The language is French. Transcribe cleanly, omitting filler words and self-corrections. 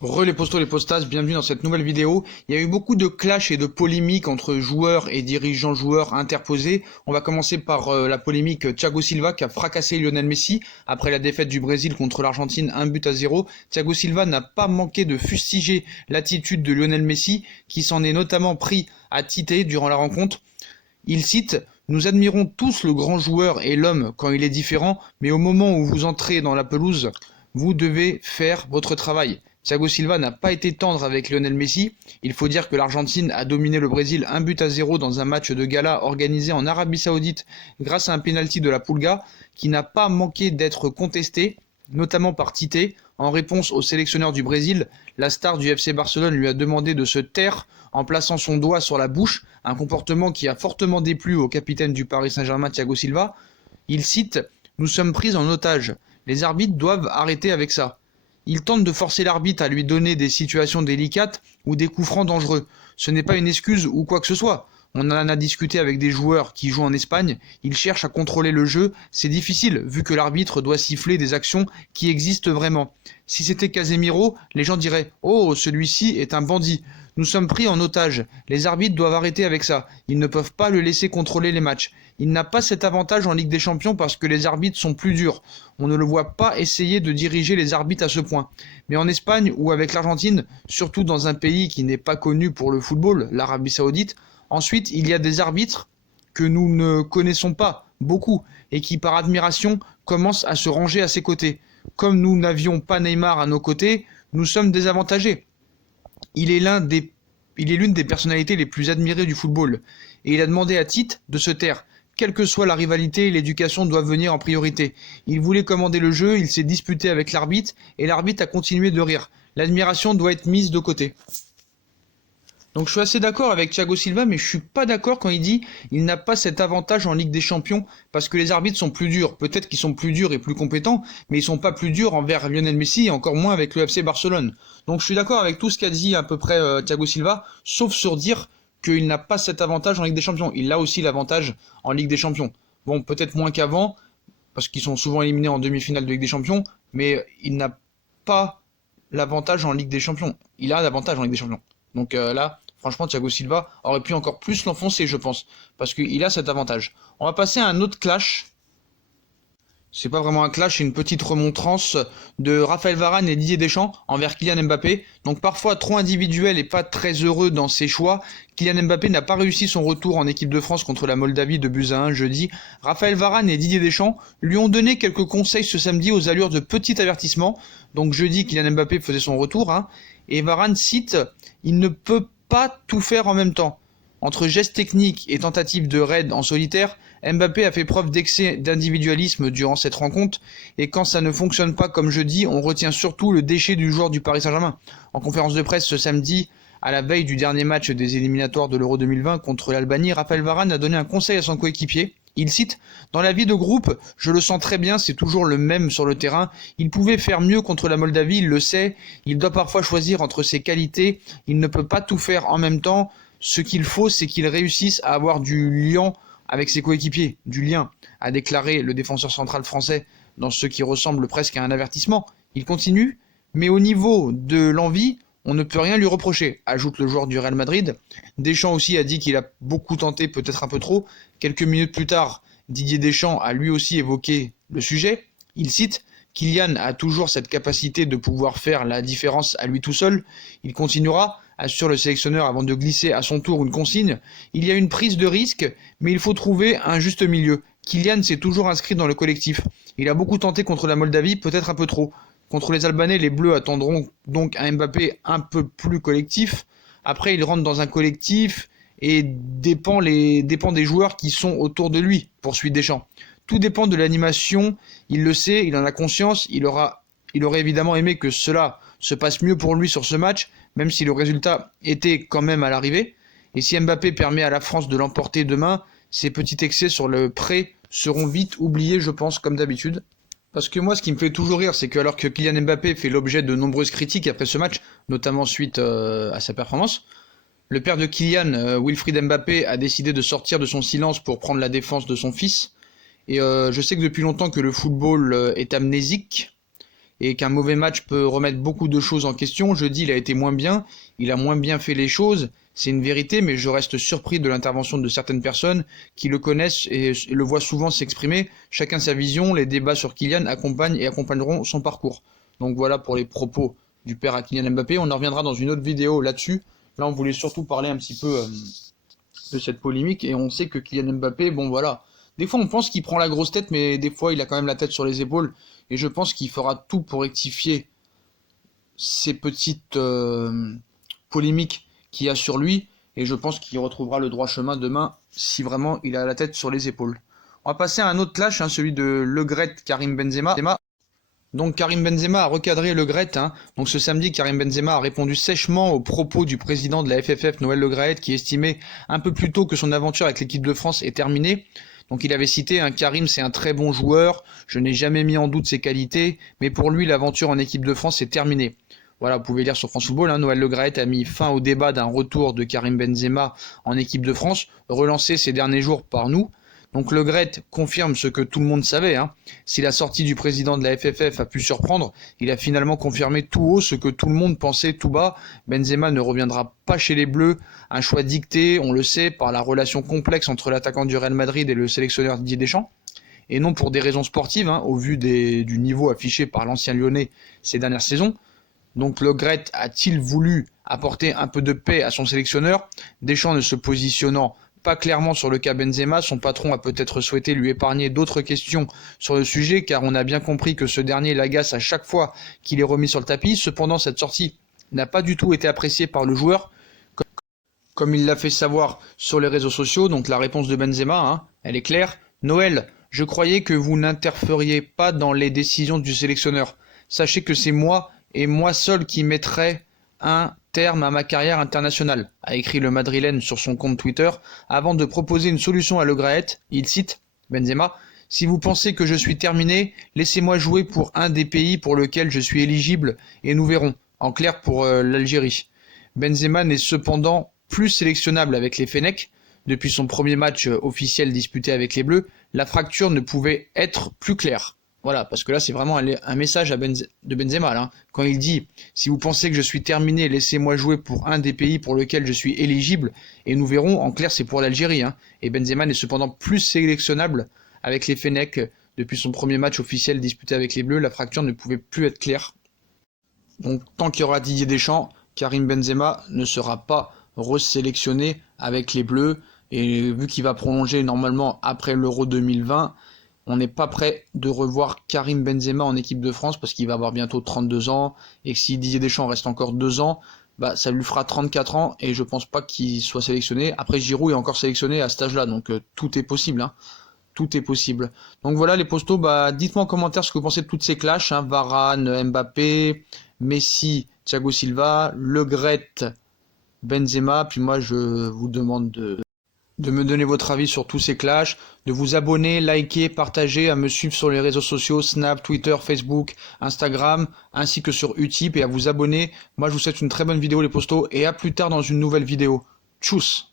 Les postos, les postas, bienvenue dans cette nouvelle vidéo. Il y a eu beaucoup de clashs et de polémiques entre joueurs et dirigeants joueurs interposés. On va commencer par la polémique Thiago Silva qui a fracassé Lionel Messi après la défaite du Brésil contre l'Argentine 1-0. Thiago Silva n'a pas manqué de fustiger l'attitude de Lionel Messi qui s'en est notamment pris à Tite durant la rencontre. Il cite: Nous admirons tous le grand joueur et l'homme quand il est différent, mais au moment où vous entrez dans la pelouse, vous devez faire votre travail. Thiago Silva n'a pas été tendre avec Lionel Messi. Il faut dire que l'Argentine a dominé le Brésil 1-0 dans un match de gala organisé en Arabie Saoudite grâce à un penalty de la Pulga qui n'a pas manqué d'être contesté, notamment par Tite. En réponse au sélectionneur du Brésil, la star du FC Barcelone lui a demandé de se taire en plaçant son doigt sur la bouche, un comportement qui a fortement déplu au capitaine du Paris Saint-Germain Thiago Silva. Il cite: Nous sommes pris en otage. Les arbitres doivent arrêter avec ça. Il tente de forcer l'arbitre à lui donner des situations délicates ou des coups francs dangereux. Ce n'est pas une excuse ou quoi que ce soit. On en a discuté avec des joueurs qui jouent en Espagne, ils cherchent à contrôler le jeu, c'est difficile vu que l'arbitre doit siffler des actions qui existent vraiment. Si c'était Casemiro, les gens diraient: Oh, celui-ci est un bandit. Nous sommes pris en otage, les arbitres doivent arrêter avec ça, ils ne peuvent pas le laisser contrôler les matchs. Il n'a pas cet avantage en Ligue des Champions parce que les arbitres sont plus durs. On ne le voit pas essayer de diriger les arbitres à ce point. Mais en Espagne ou avec l'Argentine, surtout dans un pays qui n'est pas connu pour le football, l'Arabie Saoudite, ensuite il y a des arbitres que nous ne connaissons pas beaucoup et qui par admiration commencent à se ranger à ses côtés. Comme nous n'avions pas Neymar à nos côtés, nous sommes désavantagés. Il est l'une des personnalités les plus admirées du football. Et il a demandé à Tite de se taire. Quelle que soit la rivalité, l'éducation doit venir en priorité. Il voulait commander le jeu, il s'est disputé avec l'arbitre, et l'arbitre a continué de rire. L'admiration doit être mise de côté. Donc je suis assez d'accord avec Thiago Silva, mais je suis pas d'accord quand il dit il n'a pas cet avantage en Ligue des Champions parce que les arbitres sont plus durs. Peut-être qu'ils sont plus durs et plus compétents, mais ils sont pas plus durs envers Lionel Messi et encore moins avec le FC Barcelone. Donc je suis d'accord avec tout ce qu'a dit à peu près Thiago Silva, sauf sur dire qu'il n'a pas cet avantage en Ligue des Champions. Il a aussi l'avantage en Ligue des Champions. Bon, peut-être moins qu'avant, parce qu'ils sont souvent éliminés en demi-finale de Ligue des Champions, mais il n'a pas l'avantage en Ligue des Champions. Il a l'avantage en Ligue des Champions. Donc là, franchement, Thiago Silva aurait pu encore plus l'enfoncer, je pense, parce qu'il a cet avantage. On va passer à un autre clash. C'est pas vraiment un clash, c'est une petite remontrance de Raphaël Varane et Didier Deschamps envers Kylian Mbappé. Donc parfois trop individuel et pas très heureux dans ses choix. Kylian Mbappé n'a pas réussi son retour en équipe de France contre la Moldavie de buts à 1 jeudi. Raphaël Varane et Didier Deschamps lui ont donné quelques conseils ce samedi aux allures de petit avertissement. Donc jeudi, Kylian Mbappé faisait son retour. Et Varane cite: Il ne peut pas tout faire en même temps. Entre gestes techniques et tentatives de raid en solitaire, Mbappé a fait preuve d'excès d'individualisme durant cette rencontre, et quand ça ne fonctionne pas comme jeudi, on retient surtout le déchet du joueur du Paris Saint-Germain. En conférence de presse ce samedi, à la veille du dernier match des éliminatoires de l'Euro 2020 contre l'Albanie, Raphaël Varane a donné un conseil à son coéquipier. Il cite: Dans la vie de groupe, je le sens très bien, c'est toujours le même sur le terrain. Il pouvait faire mieux contre la Moldavie, il le sait. Il doit parfois choisir entre ses qualités. Il ne peut pas tout faire en même temps. Ce qu'il faut, c'est qu'il réussisse à avoir du lien avec ses coéquipiers, du lien, a déclaré le défenseur central français dans ce qui ressemble presque à un avertissement. Il continue: Mais au niveau de l'envie, on ne peut rien lui reprocher, ajoute le joueur du Real Madrid. Deschamps aussi a dit qu'il a beaucoup tenté, peut-être un peu trop. Quelques minutes plus tard, Didier Deschamps a lui aussi évoqué le sujet. Il cite: Kylian a toujours cette capacité de pouvoir faire la différence à lui tout seul. Il continuera, assure le sélectionneur avant de glisser à son tour une consigne. Il y a une prise de risque, mais il faut trouver un juste milieu. Kylian s'est toujours inscrit dans le collectif. Il a beaucoup tenté contre la Moldavie, peut-être un peu trop. Contre les Albanais, les Bleus attendront donc un Mbappé un peu plus collectif. Après, il rentre dans un collectif et dépend des joueurs qui sont autour de lui, poursuit Deschamps. Tout dépend de l'animation, il le sait, il en a conscience, il aurait évidemment aimé que cela se passe mieux pour lui sur ce match, même si le résultat était quand même à l'arrivée. Et si Mbappé permet à la France de l'emporter demain, ces petits excès sur le prêt seront vite oubliés, je pense, comme d'habitude. Parce que moi, ce qui me fait toujours rire, c'est que alors que Kylian Mbappé fait l'objet de nombreuses critiques après ce match, notamment suite à sa performance, le père de Kylian, Wilfried Mbappé, a décidé de sortir de son silence pour prendre la défense de son fils. Et je sais que depuis longtemps que le football est amnésique, et qu'un mauvais match peut remettre beaucoup de choses en question. Jeudi, il a été moins bien, il a moins bien fait les choses, c'est une vérité, mais je reste surpris de l'intervention de certaines personnes qui le connaissent et le voient souvent s'exprimer. Chacun sa vision, les débats sur Kylian accompagnent et accompagneront son parcours. Donc voilà pour les propos du père à Kylian Mbappé. On en reviendra dans une autre vidéo là-dessus. Là, on voulait surtout parler un petit peu de cette polémique, et on sait que Kylian Mbappé, bon voilà, des fois on pense qu'il prend la grosse tête, mais des fois il a quand même la tête sur les épaules, et je pense qu'il fera tout pour rectifier ces petites polémiques qu'il y a sur lui, et je pense qu'il retrouvera le droit chemin demain si vraiment il a la tête sur les épaules. On va passer à un autre clash, celui de Le Gret Karim Benzema. Donc Karim Benzema a recadré Le Gret. Donc ce samedi, Karim Benzema a répondu sèchement aux propos du président de la FFF, Noël Le Graët, qui estimait un peu plus tôt que son aventure avec l'équipe de France est terminée. Donc il avait cité Karim, c'est un très bon joueur, je n'ai jamais mis en doute ses qualités, mais pour lui l'aventure en équipe de France est terminée. Voilà, vous pouvez lire sur France Football, Noël Le Graët a mis fin au débat d'un retour de Karim Benzema en équipe de France, relancé ces derniers jours par nous. Donc Le Graët confirme ce que tout le monde savait. Si la sortie du président de la FFF a pu surprendre, il a finalement confirmé tout haut ce que tout le monde pensait tout bas. Benzema ne reviendra pas chez les Bleus. Un choix dicté, on le sait, par la relation complexe entre l'attaquant du Real Madrid et le sélectionneur Didier Deschamps. Et non pour des raisons sportives, au vu du niveau affiché par l'ancien Lyonnais ces dernières saisons. Donc Le Graët a-t-il voulu apporter un peu de paix à son sélectionneur? Deschamps ne se positionnant pas clairement sur le cas Benzema, son patron a peut-être souhaité lui épargner d'autres questions sur le sujet, car on a bien compris que ce dernier l'agace à chaque fois qu'il est remis sur le tapis. Cependant, cette sortie n'a pas du tout été appréciée par le joueur, comme il l'a fait savoir sur les réseaux sociaux. Donc la réponse de Benzema, elle est claire. Noël, je croyais que vous n'interfériez pas dans les décisions du sélectionneur. Sachez que c'est moi et moi seul qui mettrai un terme à ma carrière internationale, a écrit le Madrilène sur son compte Twitter, avant de proposer une solution à Le Graët. Il cite Benzema: « Si vous pensez que je suis terminé, laissez-moi jouer pour un des pays pour lequel je suis éligible et nous verrons. » En clair pour l'Algérie. Benzema n'est cependant plus sélectionnable avec les Fennecs. Depuis son premier match officiel disputé avec les Bleus, la fracture ne pouvait être plus claire. Voilà, parce que là, c'est vraiment un message de Benzema. Quand il dit « Si vous pensez que je suis terminé, laissez-moi jouer pour un des pays pour lequel je suis éligible, et nous verrons », en clair, c'est pour l'Algérie. Et Benzema n'est cependant plus sélectionnable avec les Fennecs. Depuis son premier match officiel disputé avec les Bleus, la fracture ne pouvait plus être claire. Donc, tant qu'il y aura Didier Deschamps, Karim Benzema ne sera pas resélectionné avec les Bleus. Et vu qu'il va prolonger normalement après l'Euro 2020, on n'est pas prêt de revoir Karim Benzema en équipe de France parce qu'il va avoir bientôt 32 ans, et que si Didier Deschamps reste encore 2 ans, ça lui fera 34 ans et je pense pas qu'il soit sélectionné. Après, Giroud est encore sélectionné à cet âge-là, donc tout est possible. Tout est possible. Donc voilà les postos, dites-moi en commentaire ce que vous pensez de toutes ces clashs. Varane, Mbappé, Messi, Thiago Silva, Le Graët, Benzema. Puis moi je vous demande de me donner votre avis sur tous ces clashs, de vous abonner, liker, partager, à me suivre sur les réseaux sociaux, Snap, Twitter, Facebook, Instagram, ainsi que sur Utip, et à vous abonner. Moi je vous souhaite une très bonne vidéo les postos, et à plus tard dans une nouvelle vidéo. Tchuss!